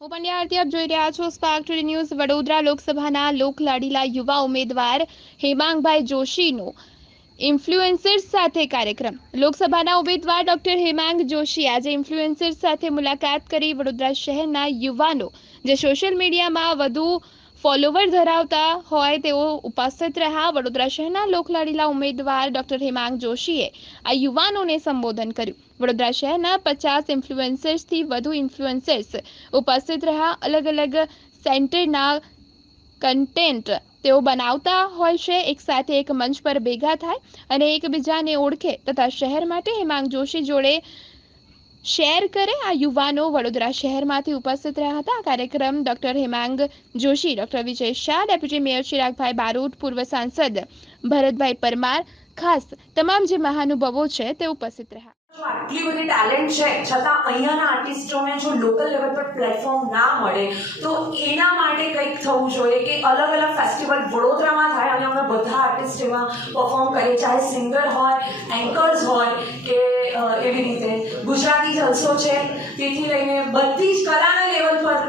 હું પંડ્યા આરતી આપ જોઈ રહ્યા છો સ્પાર્ક ટુડે ન્યૂઝ વડોદરા લોકસભાના લોકલાડીલા યુવા ઉમેદવાર હેમાંગભાઈ જોશીનો ઇન્ફ્લુએન્સર્સ સાથે કાર્યક્રમ લોકસભાના ઉમેદવાર ડોક્ટર હેમાંગ જોશી આજે ઇન્ફ્લુએન્સર્સ સાથે મુલાકાત કરી વડોદરા શહેરના યુવાનો જે સોશિયલ મીડિયામાં વધુ ફોલોવર ધરાવતા હોય તેઓ ઉપસ્થિત રહ્યા વડોદરા શહેરના લોકલાડીલા ઉમેદવાર ડોક્ટર હેમાંગ જોશીએ આ યુવાનોને સંબોધન કર્યું વડોદરા શહેરના 50 ઇન્ફ્લુએન્સર્સથી વધુ ઇન્ફ્લુએન્સર્સ ઉપસ્થિત રહ્યા અલગ અલગ સેન્ટરના કન્ટેન્ટ તેઓ બનાવતા હોય છે એક સાથે એક મંચ પર ભેગા થાય અને એકબીજાને ઓળખે તથા શહેર માટે હેમાંગ જોશી જોડે શેર કરે આ યુવાનો વડોદરા શહેરમાંથી ઉપસ્થિત રહ્યા હતા આ કાર્યક્રમ doctor Hemang Joshi doctor Vijay Shah deputy mayor ચિરાગભાઈ બારોટ પૂર્વ સાંસદ ભરતભાઈ પરમાર ખાસ તમામ જે મહાનુભાવો છે તે ઉપસ્થિત રહ્યા આટલી બધી ટેલેન્ટ છે છતાં અહીંયાના આર્ટિસ્ટોને જો લોકલ લેવલ પર પ્લેટફોર્મ ના મળે તો એના માટે કંઈક થવું જોઈએ કે અલગ અલગ ફેસ્ટિવલ વડોદરામાં થાય અને અમે બધા આર્ટિસ્ટ એમાં પરફોર્મ કરીએ ચાહે સિંગર હોય એન્કર્સ હોય કે એવી રીતે ગુજરાતી જલસો છે તેથી લઈને બધી જ કલાના લેવલ પર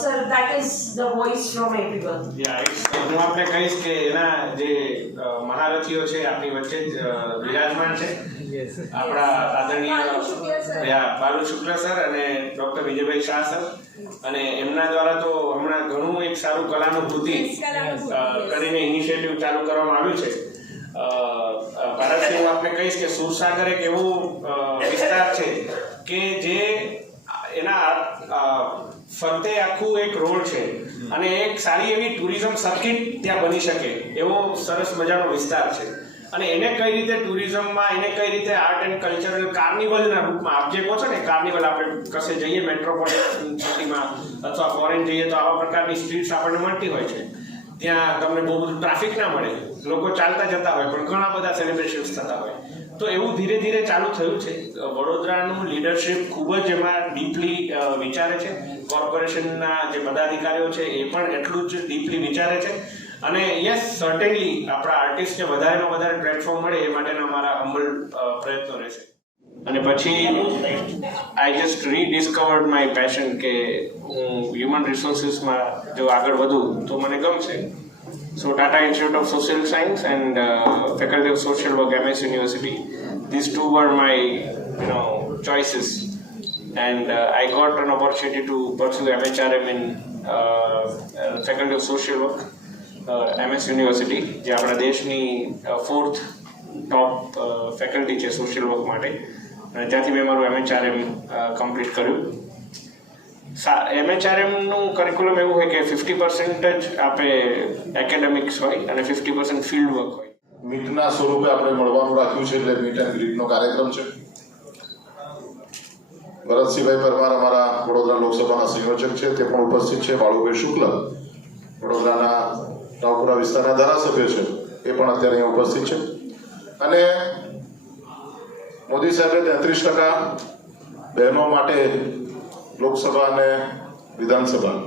sir that is the voice from everyone હું આપણે કહીશ કે એના જે મહારથીઓ છે આપણી વચ્ચે જ વિરાજમાન છે આપણા આદરણીય બાલુ શુક્લ સર અને ડોક્ટર વિજયભાઈ શાહ સર અને એમના દ્વારા તો હમણાં ઘણું એક સારું કલાનુભૂતિ કરીને ઇનિશિયેટિવ ચાલુ કરવામાં આવ્યું છે ભારતથી હું આપણે કહીશ કે સુરસાગર એક એવો વિસ્તાર છે કે જે એના ફરતે આખું એક રોડ છે અને એક સારી એવી ટુરિઝમ સર્કિટ ત્યાં બની શકે એવો સરસ મજાનો વિસ્તાર છે અને એને કઈ રીતે ટુરિઝમમાં એને કઈ રીતે આર્ટ એન્ડ કલ્ચરલ કાર્નિવલના રૂપમાં આપ જે કહો છો ને કાર્નિવલ આપણે કશે જઈએ મેટ્રોપોલિટન સિટીમાં અથવા ફોરેન જઈએ તો આવા પ્રકારની સ્ટ્રીટ્સ આપણને મળતી હોય છે ત્યાં તમને બહુ બધું ટ્રાફિક ના મળે લોકો ચાલતા જતા હોય પણ ઘણા બધા સેલિબ્રેશન્સ થતા હોય તો એવું ધીરે ધીરે ચાલુ થયું છે વડોદરાનું લીડરશિપ ખૂબ જ એમાં ડીપલી વિચારે છે કોર્પોરેશનના જે પદાધિકારીઓ છે એ પણ એટલું જ ડીપલી વિચારે છે અને યસ સર્ટેનલી આપણા આર્ટિસ્ટને વધારેમાં વધારે પ્લેટફોર્મ મળે એ માટેના અમારા હમ્બલ પ્રયત્નો રહેશે અને પછી આઈ જસ્ટ રીડિસ્કવર્ડ માય પેશન કે હું હ્યુમન રિસોર્સિસમાં જો આગળ વધું તો મને ગમશે so Tata institute of social science and faculty of social work MS university these two were my choices and I got an opportunity to pursue MHRM in faculty of social work MS university જે આપણા દેશની 4th ટોપ faculty છે social work માટે અને ત્યાંથી મેં મારું MHRM complete કર્યું MHRMનું કરિક્યુલમ એવું હોય કે 50% જ આપણે એકેડેમિક્સ હોય અને 50% ફિલ્ડ વર્ક હોય મીટના સ્વરૂપે આપણે મળવાનું રાખ્યું છે એટલે મીટ એન્ડ ગ્રીટનો કાર્યક્રમ છે ભરતસિંહભાઈ પરમાર અમારા વડોદરા લોકસભાના સંયોજક છે તે પણ ઉપસ્થિત છે બાળુભાઈ શુક્લ વડોદરાના રાવપુરા વિસ્તારના ધારાસભ્ય છે એ પણ અત્યારે અહીંયા ઉપસ્થિત છે અને મોદી સાહેબે 33% બહેનો માટે લોકસભા અને વિધાનસભા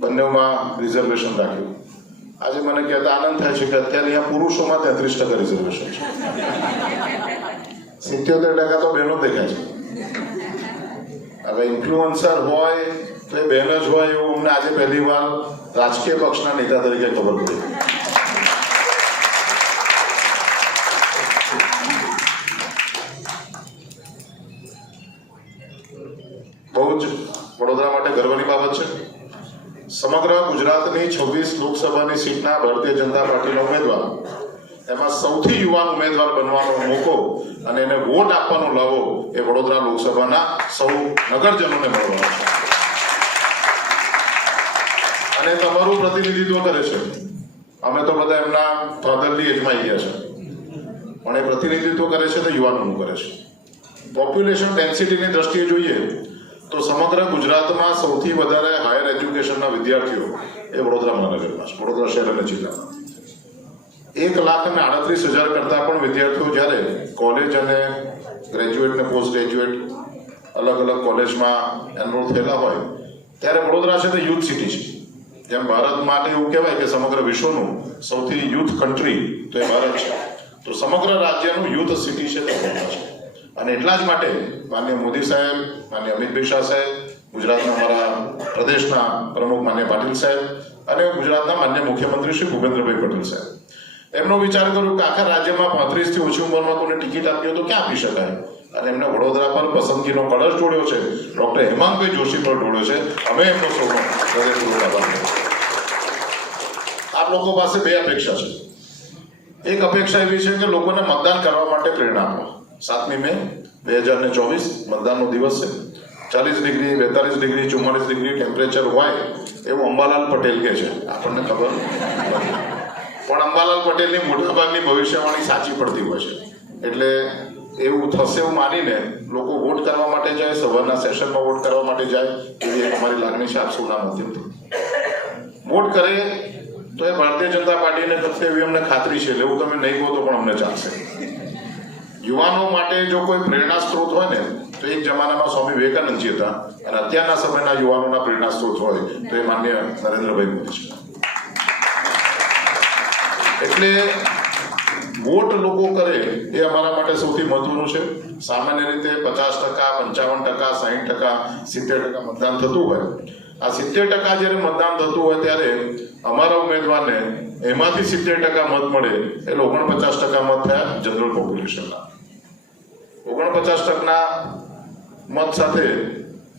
બંનેમાં રિઝર્વેશન રાખ્યું આજે મને કહેતા આનંદ થાય છે કે અત્યારે અહીંયા પુરુષોમાં 33% રિઝર્વેશન છે 77% તો બહેનો દેખાય છે હવે ઇન્ફ્લુઅન્સર હોય તો એ બહેન જ હોય એવું અમને આજે પહેલી વાર રાજકીય પક્ષના નેતા તરીકે ખબર પડી બહુ જ વડોદરા માટે ગર્વની બાબત છે સમગ્ર ગુજરાતની 26 લોકસભાની સીટના ભારતીય જનતા પાર્ટીના ઉમેદવાર એમાં સૌથી યુવાન ઉમેદવાર બનવાનો મોકો અને એને વોટ આપવાનો લાવો એ વડોદરા લોકસભાના સૌ નગરજનોને મળવાનો છે અને તમારું પ્રતિનિધિત્વ કરે છે અમે તો બધા એમના ફાધરલી એજમાં ગયા છે પણ એ પ્રતિનિધિત્વ કરે છે તો યુવાનોનું કરે છે પોપ્યુલેશન ડેન્સિટીની દ્રષ્ટિએ જોઈએ તો સમગ્ર ગુજરાતમાં સૌથી વધારે હાયર એજ્યુકેશનના વિદ્યાર્થીઓ એ વડોદરા મહાનગરમાં છે વડોદરા શહેર અને જિલ્લામાં 1,38,000 કરતાં પણ વિદ્યાર્થીઓ જ્યારે કોલેજ અને ગ્રેજ્યુએટ ને પોસ્ટ ગ્રેજ્યુએટ અલગ અલગ કોલેજમાં એનરોલ થયેલા હોય ત્યારે વડોદરા છે તે યુથ સિટી છે જેમ ભારત માટે એવું કહેવાય કે સમગ્ર વિશ્વનું સૌથી યુથ કન્ટ્રી તો એ ભારત છે તો સમગ્ર રાજ્યનું યુથ સિટી છે તે વડોદરા છે અને એટલા જ માટે માનનીય મોદી સાહેબ માનનીય અમિતભાઈ શાહ સાહેબ ગુજરાતના અમારા પ્રદેશના પ્રમુખ માન્ય પાટીલ સાહેબ અને ગુજરાતના માન્ય મુખ્યમંત્રી શ્રી ભૂપેન્દ્રભાઈ પટેલ સાહેબ. એમનો વિચાર કર્યો કે આખા રાજ્યમાં 35 થી ઓછી ઉંમરમાં કોઈને ટિકિટ આપી હોય તો ક્યાં આપી શકાય, અને એમને વડોદરા પર પસંદગીનો કળશ જોડ્યો છે. ડોક્ટર હેમાંગભાઈ જોશી પર જોડ્યો છે. અમે એમનો સૌનો હૃદયપૂર્વક આભાર માનીએ. આપ લોકો પાસે બે અપેક્ષા છે. એક અપેક્ષા એવી છે કે લોકોને મતદાન કરવા માટે પ્રેરણા આપો. 7મી મે 2024 મતદાનનો દિવસ છે. 40 ડિગ્રી, 42 ડિગ્રી, 44 ડિગ્રી ટેમ્પરેચર હોય એવું અંબાલાલ પટેલ કહે છે. આપણને ખબર નથી, પણ અંબાલાલ પટેલની મોટાભાગની ભવિષ્યવાણી સાચી પડતી હોય છે. એટલે એવું થશે એવું માનીને લોકો વોટ કરવા માટે જાય, સવારના સેશનમાં વોટ કરવા માટે જાય, એવી એક અમારી લાગણી છે આપ સૌના માધ્યમથી. વોટ કરે તો એ ભારતીય જનતા પાર્ટીને કરશે એવી અમને ખાતરી છે. એવું તમે નહીં કહો તો પણ અમને ચાલશે. યુવાનો માટે જો કોઈ પ્રેરણા સ્ત્રોત હોય ને તો એક જમાનામાં સ્વામી વિવેકાનંદજી હતા, અને અત્યારના સમયના યુવાનોના પ્રેરણા સ્ત્રોત હોય તો એ માન્ય નરેન્દ્રભાઈ મોદી છે. એટલે વોટ લોકો કરે એ અમારા માટે સૌથી મહત્વનું છે. સામાન્ય રીતે 50%, 55%, 60%, 70% મતદાન થતું હોય. આ 70% જ્યારે મતદાન થતું હોય ત્યારે અમારા ઉમેદવારને એમાંથી 70% મત મળે એટલે 49% મત થયા જનરલ પોપ્યુલેશનના. 49% મત સાથે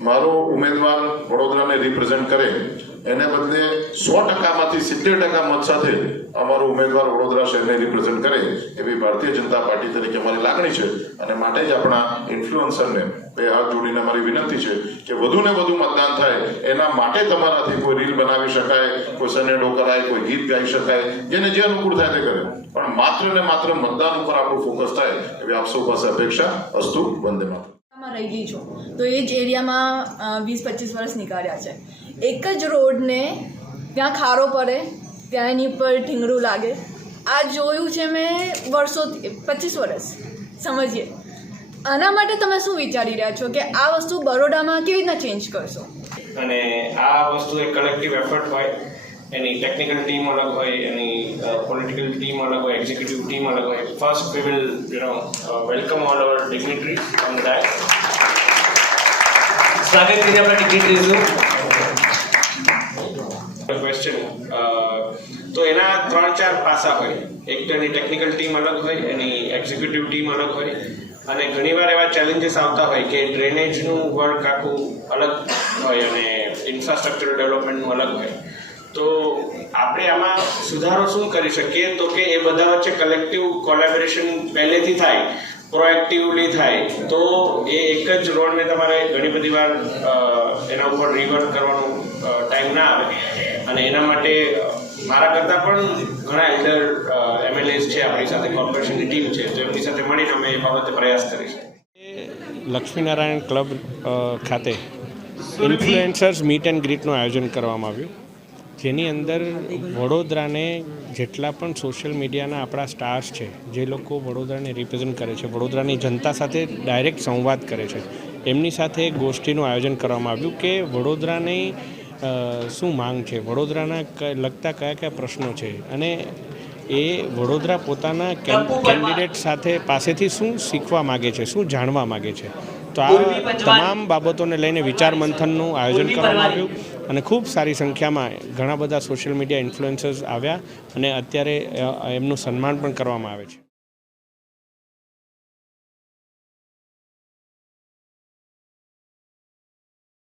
મારો ઉમેદવાર વડોદરાને રિપ્રેઝેન્ટ કરે એને બદલે 100%માંથી 70% મત સાથે અમારો ઉમેદવાર વડોદરા શહેરને રિપ્રેઝેન્ટ કરે એવી ભારતીય જનતા પાર્ટી તરીકે અમારી લાગણી છે. અને માટે જ આપણા ઇન્ફ્લુઅન્સરને બે હાથ જોડીને અમારી વિનંતી છે કે વધુને વધુ મતદાન થાય એના માટે તમારાથી કોઈ રીલ બનાવી શકાય, કોઈ સનેડો કરાય, કોઈ ગીત ગાઈ શકાય, જેને જે અનુકૂળ થાય તે કરે, પણ માત્ર ને માત્ર મતદાન ઉપર આપણું ફોકસ થાય એવી આપ સૌ પાસે અપેક્ષા. અસ્તુ. વંદે માતરમ. રહેલી છું તો એ જ એરિયામાં 20-25 વર્ષ નીકાળ્યા છે. એક જ રોડને ત્યાં ખારો પડે, ત્યાં એની ઉપર ઢીંગડું લાગે. આ જોયું છે મેં વર્ષોથી, 25 વર્ષ સમજીએ. આના માટે તમે શું વિચારી રહ્યા છો કે આ વસ્તુ બરોડામાં કેવી રીતના ચેન્જ કરશો? અને આ વસ્તુ એક કલેક્ટિવ એફર્ટ હોય. એની ટેકનિકલ ટીમ અલગ હોય, એની પોલિટિકલ ટીમ અલગ હોય, એક્ઝિક્યુટિવ ટીમ અલગ હોય. First we will welcome all our dignitaries on that. સ્વાગત કરી આપણે ડિગ્નિટરીઝનું. ક્વેશ્ચન તો એના 3-4 પાસા હોય. એક તો એની ટેકનિકલ ટીમ અલગ હોય, એની એક્ઝિક્યુટિવ ટીમ અલગ હોય, અને ઘણીવાર એવા ચેલેન્જીસ આવતા હોય કે ડ્રેનેજનું વર્ક આખું અલગ હોય અને ઇન્ફ્રાસ્ટ્રક્ચર ડેવલપમેન્ટનું અલગ હોય. તો આપણે આમાં સુધારો શું કરી શકીએ? તો કે એ બધા વચ્ચે કલેક્ટિવ કોલેબોરેશન પહેલેથી થાય, પ્રોએક્ટિવલી થાય, તો એ એક જ રોડને તમારે ઘણી બધી વાર એના ઉપર રિવર્ક કરવાનો ટાઈમ ના આવે. અને એના માટે મારા કરતાં પણ ઘણા એલ્ડર MLAs છે આપણી સાથે, કોર્પોરેશનની ટીમ છે, તો એમની સાથે મળીને અમે એ બાબતે પ્રયાસ કરીશું. લક્ષ્મીનારાયણ ક્લબ ખાતે ઇન્ફ્લુએન્સર્સ મીટ એન્ડ ગ્રીટનું આયોજન કરવામાં આવ્યું, જેની અંદર વડોદરાને જેટલા પણ સોશિયલ મીડિયાના આપણા સ્ટાર્સ છે, જે લોકો વડોદરાને રિપ્રેઝેન્ટ કરે છે, વડોદરાની જનતા સાથે ડાયરેક્ટ સંવાદ કરે છે, એમની સાથે એક ગોષ્ઠીનું આયોજન કરવામાં આવ્યું કે વડોદરાની શું માંગ છે, વડોદરાના લગતા કયા કયા પ્રશ્નો છે, અને એ વડોદરા પોતાના કેન્ડિડેટ સાથે પાસેથી શું શીખવા માગે છે, શું જાણવા માગે છે. તો આ તમામ બાબતોને લઈને વિચાર મંથનનું આયોજન કરવામાં આવ્યું અને ખૂબ સારી સંખ્યામાં ઘણા બધા સોશિયલ મીડિયા ઇન્ફ્લુએન્સર્સ આવ્યા અને અત્યારે એમનું સન્માન પણ કરવામાં આવે છે.